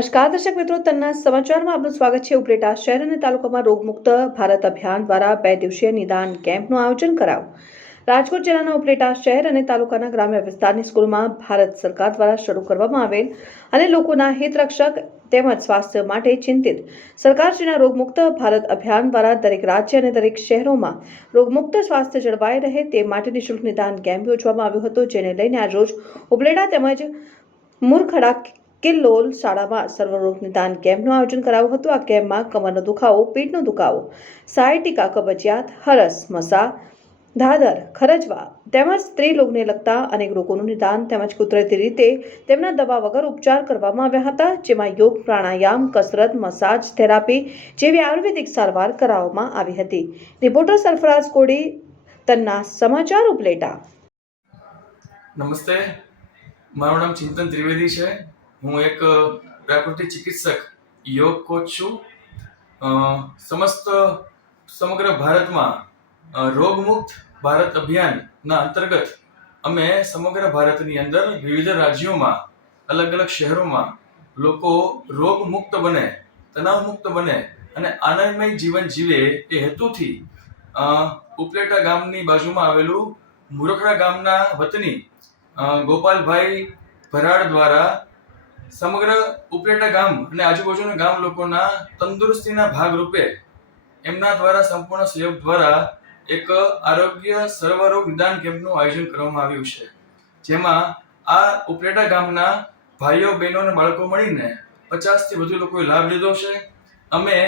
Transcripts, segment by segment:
નમસ્કાર દર્શક મિત્રો, તન્ના સમાચારમાં આપનું સ્વાગત છે। ઉપલેટા શહેર અને તાલુકામાં રોગમુક્ત ભારત અભિયાન દ્વારા 2 દિવસીય નિદાન કેમ્પનું આયોજન કરાયું। રાજકોટ જિલ્લાના ઉપલેટા શહેર અને તાલુકાના ગ્રામ્ય વિસ્તારની સ્કૂલમાં ભારત સરકાર દ્વારા શરૂ કરવામાં આવેલ અને લોકોના હિતરક્ષક તેમજ સ્વાસ્થ્ય માટે ચિંતિત સરકારશ્રીના રોગમુક્ત ભારત અભિયાન દ્વારા દરેક રાજ્ય અને દરેક શહેરોમાં રોગમુક્ત સ્વાસ્થ્ય જળવાઈ રહે તે માટે નિઃશુલ્ક નિદાન કેમ્પ યોજવામાં આવ્યો હતો, જેને લઈને આજરોજ ઉપલેટા તેમજ મુરખડા કિલ્લોલ શાળામાં સર્વરોગ નિદાન કેમ્પનું આયોજન કરાયું હતું। આ કેમ્પમાં કમરનો દુખાવો, પેટનો દુખાવો, સાયટિકા, કબજિયાત, હરસ, મસા, ધાધર, ખરજવા તેમજ સ્ત્રીરોગને લગતા અનેક રોગોનું નિદાન તેમજ કુદરતી રીતે તેમના દવા વગર ઉપચાર કરવામાં આવ્યા હતા, જેમાં યોગ, પ્રાણાયામ, કસરત, મસાજ થેરાપી જેવી આયુર્વેદિક સારવાર કરાવવામાં આવી હતી। રિપોર્ટર સરફરાઝ કોડી, તન્ના સમાચાર, ઉપલેટા। નમસ્તે, મારું નામ ચિંતન ત્રિવેદી છે। હું એક પ્રાકૃતિક ચિકિત્સક યોગ કોચ છું। સમગ્ર ભારતમાં રોગમુક્ત ભારત અભિયાનના અંતર્ગત અમે સમગ્ર ભારતની અંદર વિવિધ રાજ્યોમાં અલગ અલગ શહેરોમાં લોકો રોગમુક્ત બને, તણાવમુક્ત બને અને આનંદમય જીવન જીવે એ હેતુથી ઉપલેટા ગામની બાજુમાં આવેલું મુરખડા ગામના વતની ગોપાલભાઈ ભરાડ દ્વારા સમગ્ર ઉપલેટા ગામ અને આજુબાજુના ગામ લોકોના તંદુરસ્તીના ભાગરૂપે એમના દ્વારા સંપૂર્ણ સહયોગ દ્વારા એક આરોગ્ય સર્વરોગ નિદાન કેમ્પનું આયોજન કરવામાં આવ્યું છે, જેમાં આ ઉપલેટા ગામના ભાઈઓ, બહેનો અને બાળકો મળીને 50થી વધુ લોકોએ લાભ લીધો છે। અમે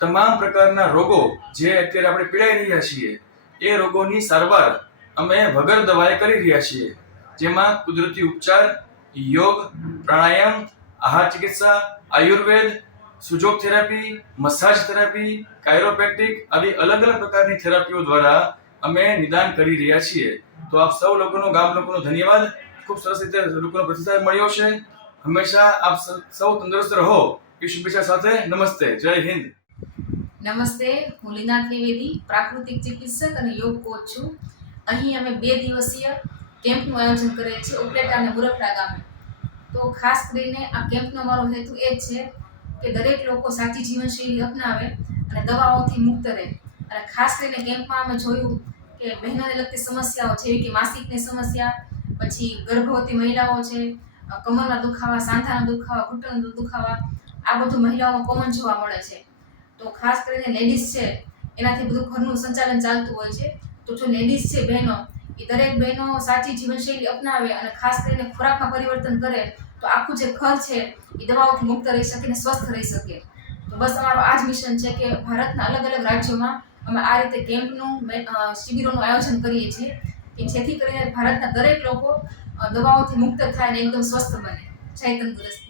તમામ પ્રકારના રોગો જે અત્યારે આપણે પીડાઈ રહ્યા છીએ એ રોગોની સારવાર અમે વગર દવાએ કરી રહ્યા છીએ, જેમાં કુદરતી ઉપચાર, યોગ, પ્રાણાયામ, આહાર ચિકિત્સા, Ayurveda, સુજોગ therapy, massage therapy, chiropractic આવી અલગ અલગ પ્રકારની થેરાપીઓ દ્વારા અમે નિદાન કરી રહ્યા છીએ। તો આપ સૌ લોકોનો, ગામ લોકોનો ધન્યવાદ। ખૂબ સરસ રીતે લોકોનો પ્રતિસાદ મળ્યો છે। હંમેશા આપ સૌ તંદુરસ્ત રહો એ શુભેચ્છા સાથે નમસ્તે, જય હિન્દ। નમસ્તે, હું લીના ત્રિવેદી, પ્રાકૃતિક ચિકિત્સક અને યોગ કોચ છું। અહીં અમે 2 દિવસીય કેમ્પનું આયોજન કરીએ છીએ ઉપલેટા અને મુરખડા ગામે। તો ખાસ કરીને આ કેમ્પનો મારો હેતુ એ જ છે કે દરેક લોકો સાચી જીવનશૈલી અપનાવે અને દવાઓથી મુક્ત રહે। અને ખાસ કરીને કેમ્પમાં અમે જોયું કે બહેનોને લગતી સમસ્યાઓ જેવી કે માસિકની સમસ્યા, પછી ગર્ભવતી મહિલાઓ છે, કમરના દુખાવા, સાંધાના દુખાવા, ઘૂંટણના દુખાવા, આ બધું મહિલાઓમાં કોમન જોવા મળે છે। તો ખાસ કરીને લેડીઝ છે એનાથી બધું ઘરનું સંચાલન ચાલતું હોય છે। તો જો લેડીઝ છે, બહેનો, એ દરેક બહેનો સાચી જીવનશૈલી અપનાવે અને ખાસ કરીને ખોરાકમાં પરિવર્તન કરે તો આખું જે ઘર છે એ દવાઓથી મુક્ત રહી શકે અને સ્વસ્થ રહી શકે। તો બસ અમારો આ જ મિશન છે કે ભારતના અલગ અલગ રાજ્યોમાં અમે આ રીતે કેમ્પનું, શિબિરોનું આયોજન કરીએ છીએ કે જેથી કરીને ભારતના દરેક લોકો દવાઓથી મુક્ત થાય અને એકદમ સ્વસ્થ બને। જય તંદુરસ્ત।